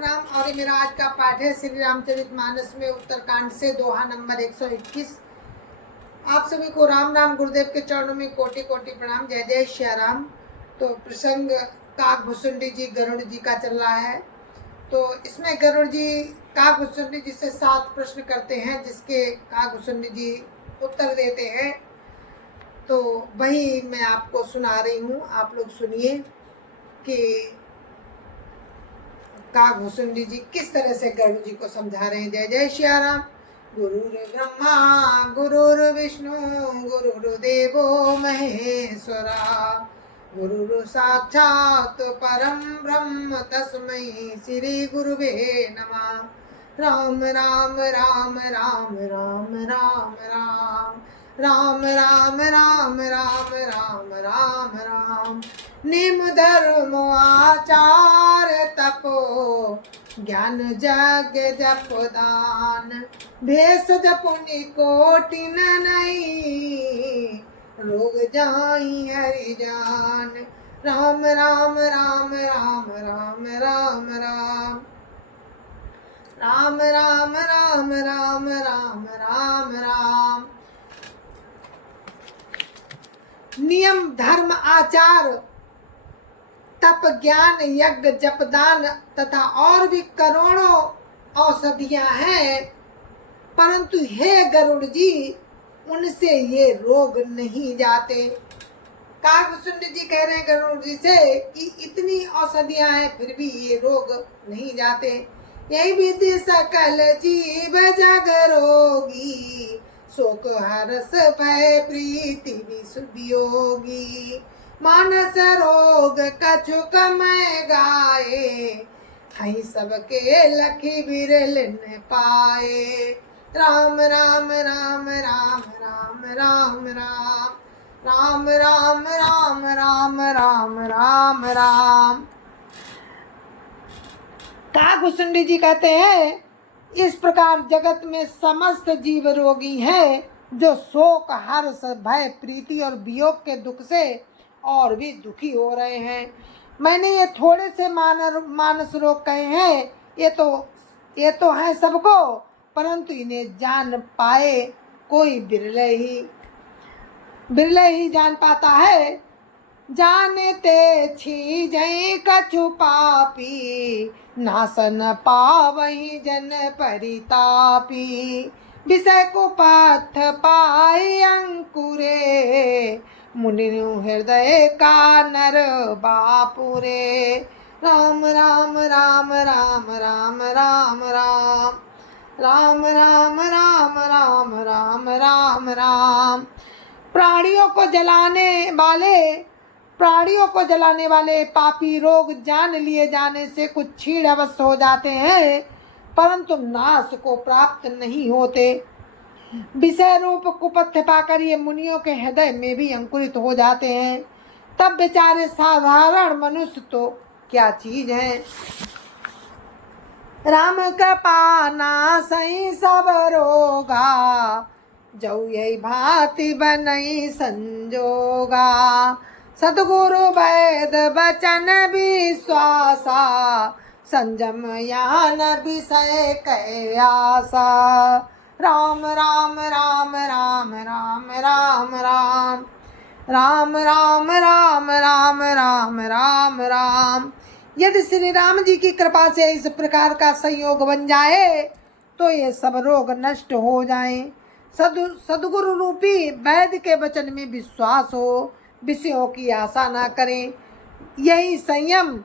राम। और ये मेरा आज का पाठ है श्री रामचरितमानस में उत्तरकांड से दोहा नंबर 121। आप सभी को राम राम। गुरुदेव के चरणों में कोटि कोटि प्रणाम। जय जय श्री राम। तो प्रसंग काकभुसुंडी जी गरुड़ जी का चल रहा है। तो इसमें गरुड़ जी काकभुसुंडी जी से 7 प्रश्न करते हैं, जिसके काकभुसुंडी जी उत्तर देते हैं। तो वही मैं आपको सुना रही हूँ, आप लोग सुनिए कि काकभुसुंडी जी किस तरह से गरुड़ जी को समझा रहे हैं। जय जय श्री राम। गुरुर् ब्रह्मा गुरुर्विष्णु गुरुर्देवो महेश्वरा, गुरुर् साक्षात् परम ब्रह्म तस्मै श्री गुरुवे नमः। राम राम राम राम राम राम राम राम राम राम राम राम राम राम। निम धर्म आचार तपो ज्ञान जग जप दान, भेष जपुनि कोटिन नहीं, रोग जाई हरि जान। राम राम राम राम राम राम राम राम राम राम राम राम राम राम। नियम धर्म आचार तप ज्ञान यज्ञ जपदान तथा और भी करोड़ों औषधियां हैं, परंतु हे गरुड़ जी उनसे ये रोग नहीं जाते। काकभुसुंडी जी कह रहे हैं गरुड़ जी से कि इतनी औषधियां हैं फिर भी ये रोग नहीं जाते। यही विधि सकल जीव जग रोगी, शोक हरस भय प्रीति वियोगी। मानस रोग कछु कमय गाए, हई सबके लखी बिरल न पाए। राम राम राम राम राम राम राम राम राम राम राम राम राम राम। काकभुसुंडी जी कहते हैं इस प्रकार जगत में समस्त जीव रोगी हैं, जो शोक हर्ष भय प्रीति और वियोग के दुख से और भी दुखी हो रहे हैं। मैंने ये थोड़े से मानस रोग कहे हैं, ये तो हैं सबको, परंतु इन्हें जान पाए कोई बिरले ही जान पाता है। जानते छी जय कछु पापी, नासन पावही जन परितापी। विषय को पथ पाए अंकुरे, मुनि हृदय का नर बापुरे। राम राम राम राम राम राम राम राम राम राम राम राम राम राम। प्राणियों को जलाने वाले पापी रोग जान लिए जाने से कुछ क्षीण अवश्य हो जाते हैं, परंतु नाश को प्राप्त नहीं होते। विषय रूप कुपथ्य पाकर ये मुनियों के हृदय में भी अंकुरित हो जाते हैं। तब बेचारे साधारण मनुष्य तो क्या चीज है। राम कृपा नासई सब रोगा, जौ यही भांति बनई संजोगा। सतगुरु वैद बचन विश्वासा, संजम यान विषय कै आसा। राम राम राम राम राम राम राम राम राम राम राम राम राम राम। यदि श्री राम जी की कृपा से इस प्रकार का संयोग बन जाए तो ये सब रोग नष्ट हो जाएं। सद्गुरु रूपी वैद्य के वचन में विश्वास हो, विषयों की आशा ना करें। यही संयम,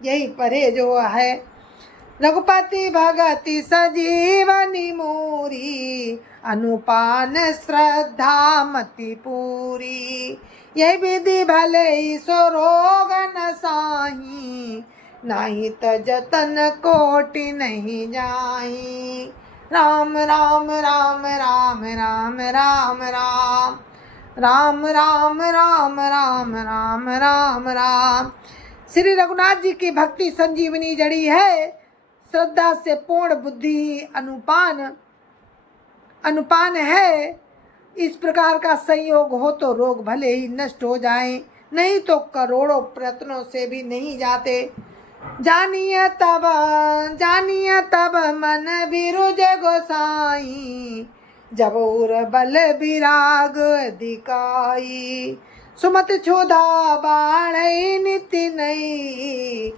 यही परहेज है। रघुपति भगति सजीवनी मोरी, अनुपान श्रद्धा मति पूरी। यही विधि भले सो रोग न साही, नाही त जतन कोटि नहीं जाही। राम राम राम राम राम राम राम राम राम राम राम राम राम राम। श्री रघुनाथ जी की भक्ति संजीवनी जड़ी है। श्रद्धा से पूर्ण बुद्धि अनुपान है। इस प्रकार का संयोग हो तो रोग भले ही नष्ट हो जाएं, नहीं तो करोड़ों प्रयत्नों से भी नहीं जाते। जानिए तब मन बिरुज गोसाई, जब उर बल विराग दिखाई। सुमत क्षुधा बाढ़ई निति नई,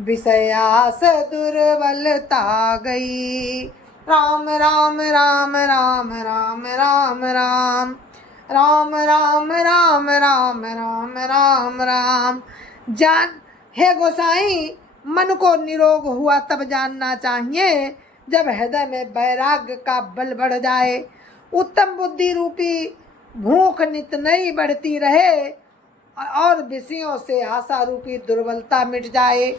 विषयास दुर्बलता गई। राम राम राम राम राम राम राम राम राम राम राम राम राम राम। जान हे गोसाई, मन को निरोग हुआ तब जानना चाहिए जब हृदय में वैराग्य का बल बढ़ जाए, उत्तम बुद्धि रूपी भूख नित नई बढ़ती रहे और विषयों से आशा रूपी दुर्बलता मिट जाए।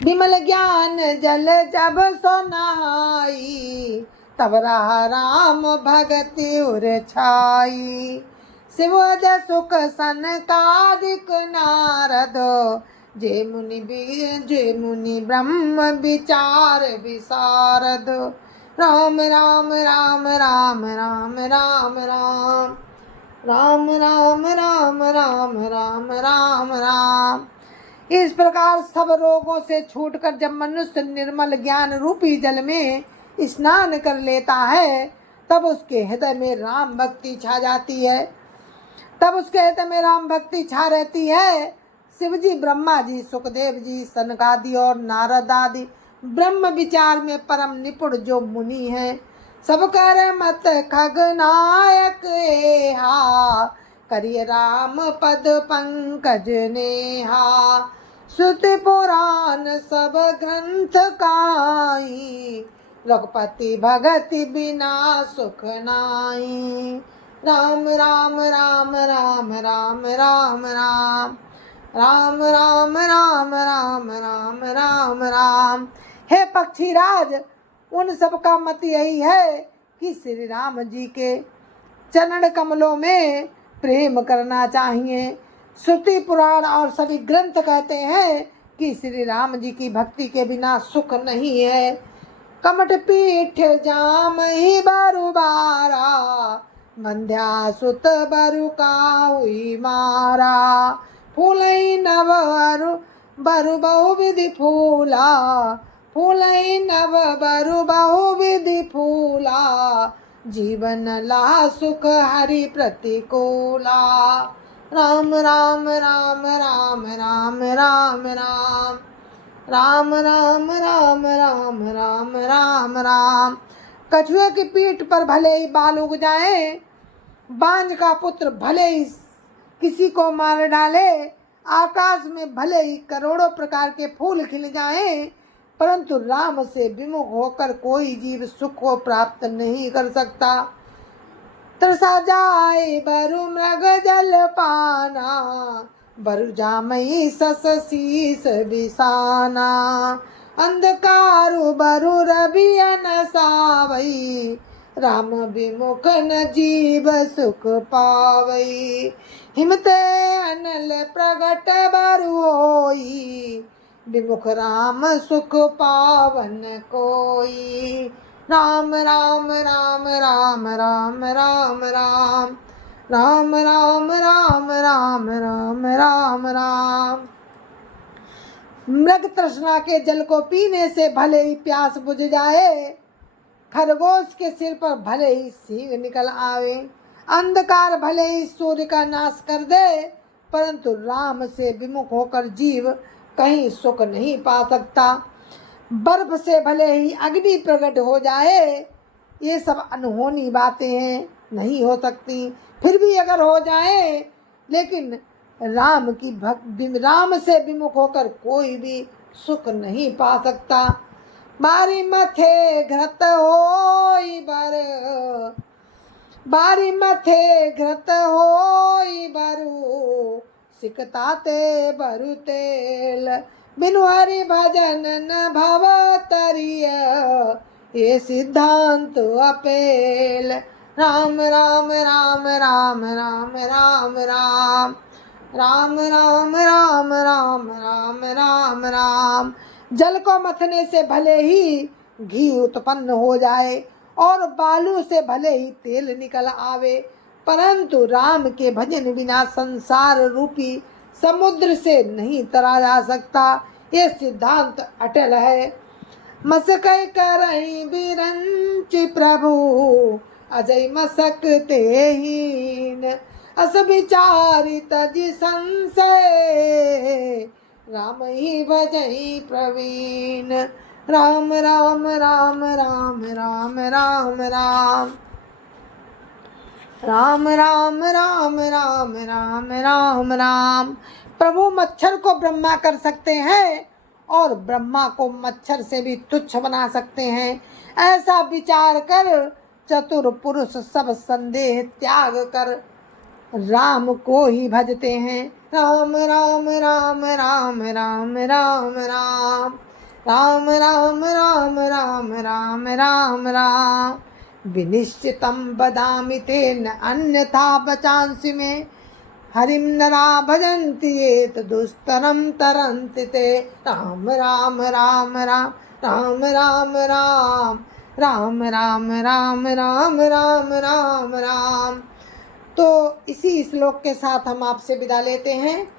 विमल ज्ञान जल जब सो नहाई, तब रहा राम भगति उर छाई। शिव सुख सनकादिक नारद, जे मुनि ब्रह्म विचार विशारद। राम राम राम राम राम राम राम राम राम राम राम राम राम राम। इस प्रकार सब रोगों से छूटकर जब मनुष्य निर्मल ज्ञान रूपी जल में स्नान कर लेता है, तब उसके हृदय में राम भक्ति छा जाती है, तब उसके हृदय में राम भक्ति छा रहती है। शिव जी, ब्रह्मा जी, सुखदेव जी, सनकादि और नारद आदि ब्रह्म विचार में परम निपुण जो मुनि हैं, सब कर मत खगनायक एहा, करिय राम पद पंकज नेहा। श्रुति पुराण सब ग्रंथ काई, रघुपति भगति बिना सुख नाई। राम राम राम राम राम राम राम राम राम राम राम राम राम राम। हे पक्षीराज, उन सब का मत यही है कि श्री राम जी के चरण कमलों में प्रेम करना चाहिए। श्रुति पुराण और सभी ग्रंथ कहते हैं कि श्री राम जी की भक्ति के बिना सुख नहीं है। कमठ पीठ जाम ही बारुबारा, बंध्या सुत बरु काउई मारा। फूलई नव बरु बहु विधि फूला, फूलई नव बरु बहु विधि फूला। जीवन ला सुख हरि प्रतिकूला। राम राम राम राम राम राम राम राम राम राम राम राम राम राम। कछुए की पीठ पर भले ही बाल उग जाए, बांझ का पुत्र भले ही किसी को मार डाले, आकाश में भले ही करोड़ों प्रकार के फूल खिल जाएं, परंतु राम से विमुख होकर कोई जीव सुख को प्राप्त नहीं कर सकता। तरसा जाए बरु मृग जल पाना, बरु जामई सस शीस बिसाना। अंधकारु बरु रबियन सावई, राम विमुख न जीव सुख पावई। हिमते अनल प्रगट बरु होई, विमुख राम सुख पावन कोई। राम राम राम राम राम राम राम राम राम राम राम राम राम राम। मृग तृष्णा के जल को पीने से भले ही प्यास बुझ जाए, खरगोश के सिर पर भले ही सींग निकल आवे, अंधकार भले ही सूर्य का नाश कर दे, परंतु राम से विमुख होकर जीव कहीं सुख नहीं पा सकता। बर्फ से भले ही अग्नि प्रकट हो जाए, ये सब अनहोनी बातें हैं, नहीं हो सकती। फिर भी अगर हो जाए, लेकिन राम से विमुख होकर कोई भी सुख नहीं पा सकता। बारी मथे घृत होई बर, बारी मथे घृत होई बरु, सिकता ते बरु तेल। बिनु हरि भजन न भव तरिय, ये सिद्धांत अपेल। राम राम राम राम राम राम राम राम राम राम राम राम राम राम। जल को मथने से भले ही घी उत्पन्न हो जाए और बालू से भले ही तेल निकल आवे, परंतु राम के भजन बिना संसार रूपी समुद्र से नहीं तरा जा सकता, ये सिद्धांत अटल है। मसकै करई बिरंच प्रभु, अजय मसक ते हीन, अस विचारित तजि संशय, राम ही भजई प्रवीण। राम राम राम राम राम राम राम राम राम राम राम राम राम राम। प्रभु मच्छर को ब्रह्मा कर सकते हैं और ब्रह्मा को मच्छर से भी तुच्छ बना सकते हैं। ऐसा विचार कर चतुर पुरुष सब संदेह त्याग कर राम को ही भजते हैं। राम राम राम राम राम राम राम राम राम राम राम राम राम राम। विनिश्चितं वदामि तेन अन्यथा वचांसि मे, हरिं नरा भजन्ति ये दुस्तरं तरन्ति ते। राम राम राम राम राम राम राम राम राम राम राम राम राम राम। तो इसी श्लोक के साथ हम आपसे विदा लेते हैं।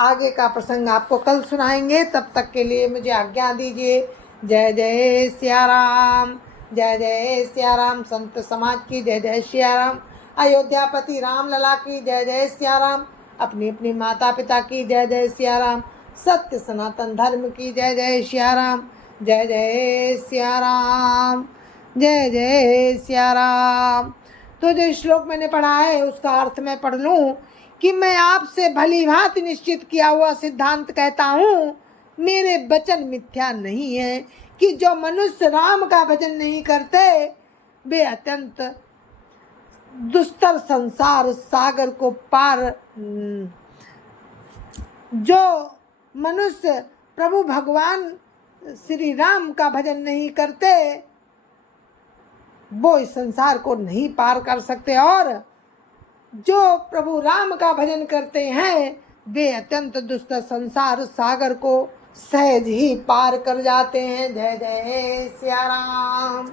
आगे का प्रसंग आपको कल सुनाएंगे, तब तक के लिए मुझे आज्ञा दीजिए। जय जय सिया राम, जय जय सिया राम। संत समाज की जय जय सिया राम। अयोध्यापति राम लला की जय जय सिया राम। अपनी अपनी माता पिता की जय जय सिया राम। सत्य सनातन धर्म की जय जय सिया राम। जय जय सिया राम, जय जय सिया राम। तो जो श्लोक मैंने पढ़ा है उसका अर्थ मैं पढ़ लूँ कि मैं आपसे भली भांति निश्चित किया हुआ सिद्धांत कहता हूँ, मेरे वचन मिथ्या नहीं है कि जो मनुष्य राम का भजन नहीं करते वे अत्यंत दुस्तर संसार सागर को पार, जो मनुष्य प्रभु भगवान श्री राम का भजन नहीं करते वो इस संसार को नहीं पार कर सकते, और जो प्रभु राम का भजन करते हैं वे अत्यंत दुष्ट संसार सागर को सहज ही पार कर जाते हैं। जय जय सिया राम।